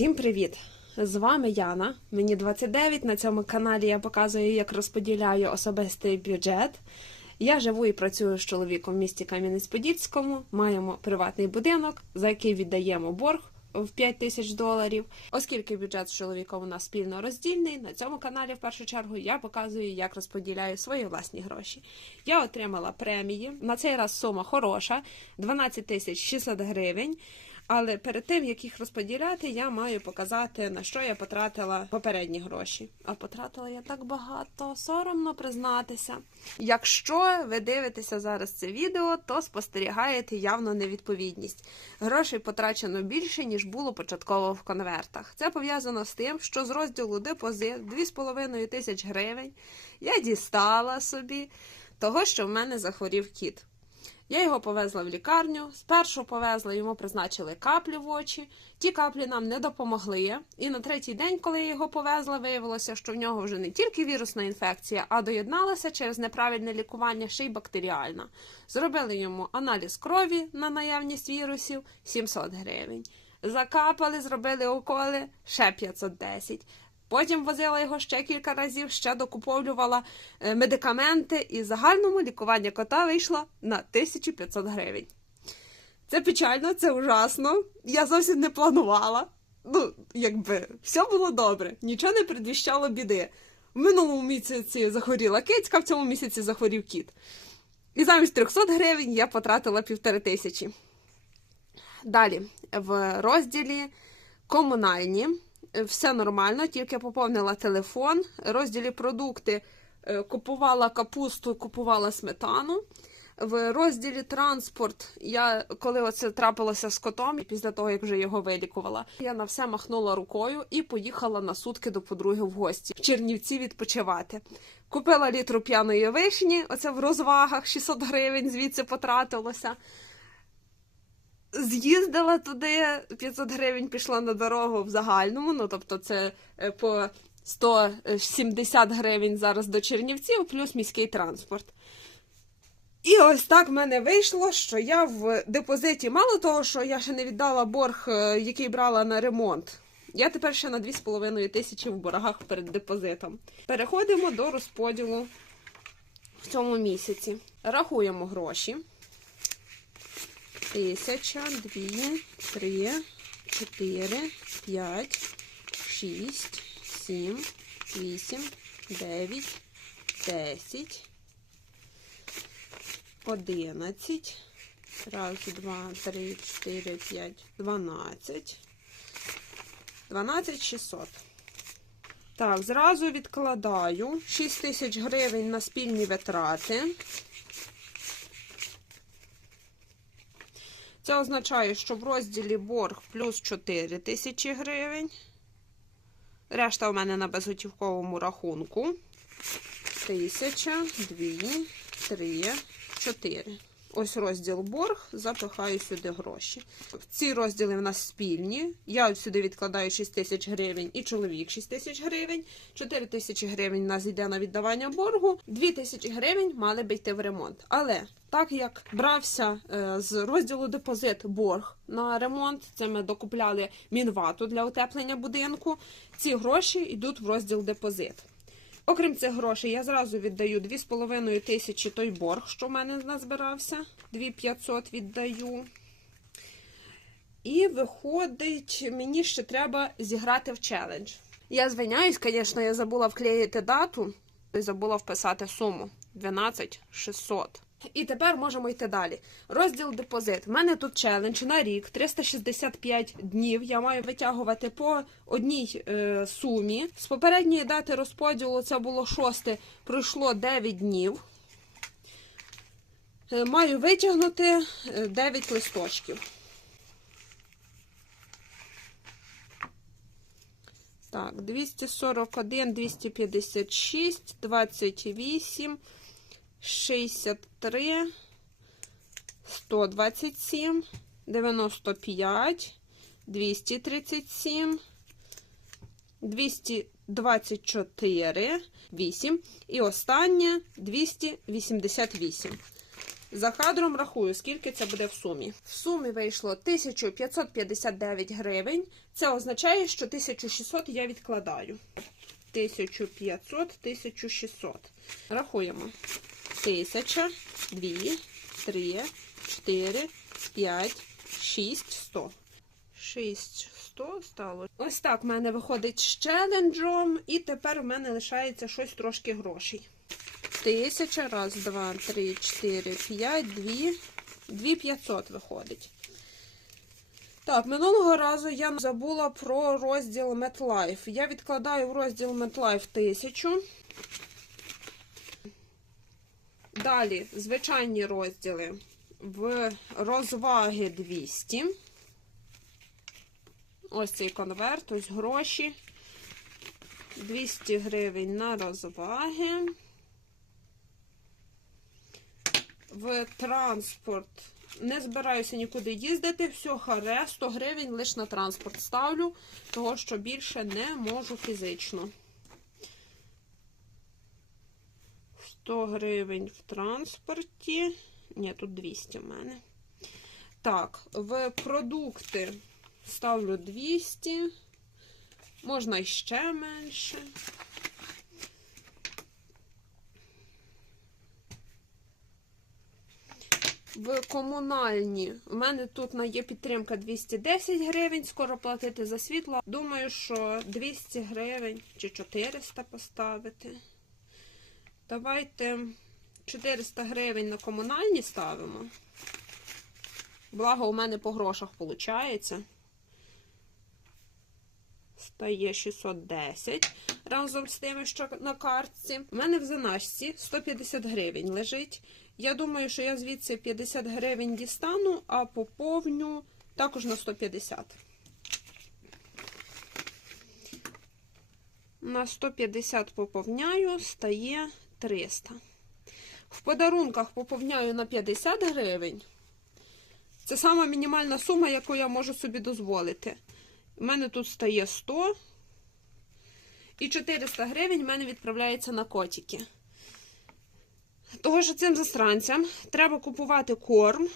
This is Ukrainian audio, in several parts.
Всім привіт! З вами Яна. Мені 29. На цьому каналі я показую, як розподіляю особистий бюджет. Я живу і працюю з чоловіком в місті Кам'янець-Подільському. Маємо приватний будинок, за який віддаємо борг в 5 тисяч доларів. Оскільки бюджет з чоловіком у нас спільно роздільний, на цьому каналі в першу чергу я показую, як розподіляю свої власні гроші. Я отримала премії. На цей раз сума хороша 12 тисяч 600 гривень. Але перед тим, як їх розподіляти, я маю показати, на що я потратила попередні гроші. А потратила я так багато, соромно признатися. Якщо ви дивитеся зараз це відео, то спостерігаєте явно невідповідність. Грошей потрачено більше, ніж було початково в конвертах. Це пов'язано з тим, що з розділу депозит 2,5 тисяч гривень я дістала собі того, що в мене захворів кіт. Я його повезла в лікарню. Спершу повезла, йому призначили каплі в очі. Ті каплі нам не допомогли. І на третій день, коли я його повезла, виявилося, що в нього вже не тільки вірусна інфекція, а доєдналася через неправильне лікування ще й бактеріальна. Зробили йому аналіз крові на наявність вірусів 700 гривень. Закапали, зробили уколи ще 510. Потім возила його ще кілька разів, ще докуповлювала е, медикаменти, і загальному лікування кота вийшло на 1500 гривень. Це печально, це ужасно. Я зовсім не планувала. Ну, якби все було добре, нічого не предвіщало біди. В минулому місяці захворіла кицька, в цьому місяці захворів кіт. І замість 300 гривень я потратила півтори тисячі. Далі, в розділі комунальні все нормально, тільки поповнила телефон. Розділі продукти е, купувала капусту, купувала сметану. В розділі транспорт я коли оце трапилося з котом, після того як вже його вилікувала, я на все махнула рукою і поїхала на сутки до подруги в гості в Чернівці відпочивати. Купила літру п'яної вишні, оце в розвагах 600 гривень звідси потратилося. З'їздила туди, 500 гривень пішла на дорогу в загальному, ну тобто це е, по 170 гривень зараз до Чернівців, плюс міський транспорт. І ось так в мене вийшло, що я в депозиті, мало того, що я ще не віддала борг, е, який брала на ремонт. Я тепер ще на 2,5 тисячі в боргах перед депозитом. Переходимо до розподілу в цьому місяці. Рахуємо гроші. Тисяча, дві, три, чотири, п'ять, шість, сім, вісім, дев'ять, десять, одинадцять. Раз, два, три, чотири, п'ять, дванадцять. Дванадцять шістсот. Так, зразу відкладаю 6 тисяч гривень на спільні витрати. Це означає, що в розділі борг плюс 4 тисячі гривень. Решта у мене на безготівковому рахунку. Тисяча, дві, три, чотири. Ось розділ борг, запихаю сюди гроші. Ці розділи в нас спільні. Я сюди відкладаю 6 тисяч гривень і чоловік 6 тисяч гривень. 4 тисячі гривень у нас йде на віддавання боргу. 2 тисячі гривень мали би йти в ремонт. Але так як брався е, з розділу депозит борг на ремонт, це ми докупляли мінвату для утеплення будинку. Ці гроші йдуть в розділ депозит. Окрім цих грошей, я зразу віддаю 2,5 тисячі той борг, що в мене назбирався. 2500 віддаю. І виходить, мені ще треба зіграти в челендж. Я звиняюсь, звісно, я забула вклеїти дату і забула вписати суму 12600. І тепер можемо йти далі. Розділ депозит. У мене тут челендж на рік 365 днів. Я маю витягувати по одній е, сумі. З попередньої дати розподілу це було 6, пройшло 9 днів. Е, маю витягнути 9 листочків. Так, 241, 256, 28. 63, 127, 95, 237, 224, 8 і останнє 288. За кадром рахую, скільки це буде в сумі. В сумі вийшло 1559 гривень. Це означає, що 1600 я відкладаю. 1500, 1600. Рахуємо. 1000, 2, 3, 4, 5, 6, 100. 6100 стало. Ось так в мене виходить з челенджом, і тепер у мене лишається щось трошки грошей. Тисяча, раз, два, три, чотири, п'ять, дві, дві п'ятсот виходить. Так, минулого разу я забула про розділ MetLife. Я відкладаю в розділ MetLife тисячу. Далі звичайні розділи в розваги 200. Ось цей конверт, ось гроші. 200 гривень на розваги. В транспорт. Не збираюся нікуди їздити, все харе, 100 гривень лише на транспорт ставлю, того що більше не можу фізично. 100 гривень в транспорті. Ні, тут 200 в мене. Так, в продукти ставлю 200. Можна і ще менше. В комунальні в мене тут є підтримка 210 гривень, скоро платити за світло. Думаю, що 200 гривень чи 400 поставити. Давайте 400 гривень на комунальні ставимо. Благо, у мене по грошах виходить. Стає 610 разом з тими, що на картці. У мене в заначці 150 гривень лежить. Я думаю, що я звідси 50 гривень дістану, а поповню також на 150. На 150 поповняю, стає 300. В подарунках поповняю на 50 гривень. Це сама мінімальна сума, яку я можу собі дозволити. У мене тут стає 100. І 400 гривень в мене відправляється на котики. Того, що цим засранцям треба купувати корм,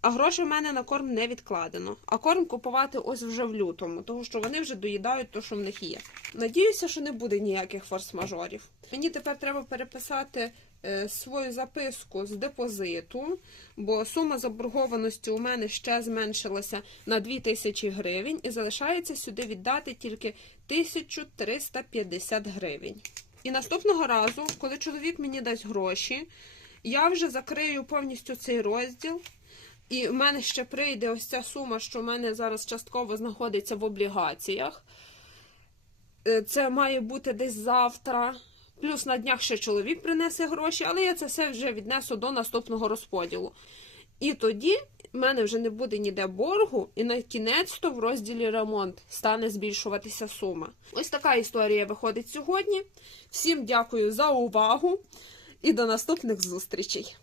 а грошей в мене на корм не відкладено. А корм купувати ось вже в лютому, тому що вони вже доїдають те, що в них є. Надіюся, що не буде ніяких форс-мажорів. Мені тепер треба переписати е, свою записку з депозиту, бо сума заборгованості у мене ще зменшилася на 2000 гривень і залишається сюди віддати тільки 1350 гривень. І наступного разу, коли чоловік мені дасть гроші, я вже закрию повністю цей розділ. І в мене ще прийде ось ця сума, що в мене зараз частково знаходиться в облігаціях. Е, Це має бути десь завтра. Плюс на днях ще чоловік принесе гроші, але я це все вже віднесу до наступного розподілу. І тоді в мене вже не буде ніде боргу, і на кінець-то в розділі ремонт стане збільшуватися сума. Ось така історія виходить сьогодні. Всім дякую за увагу і до наступних зустрічей!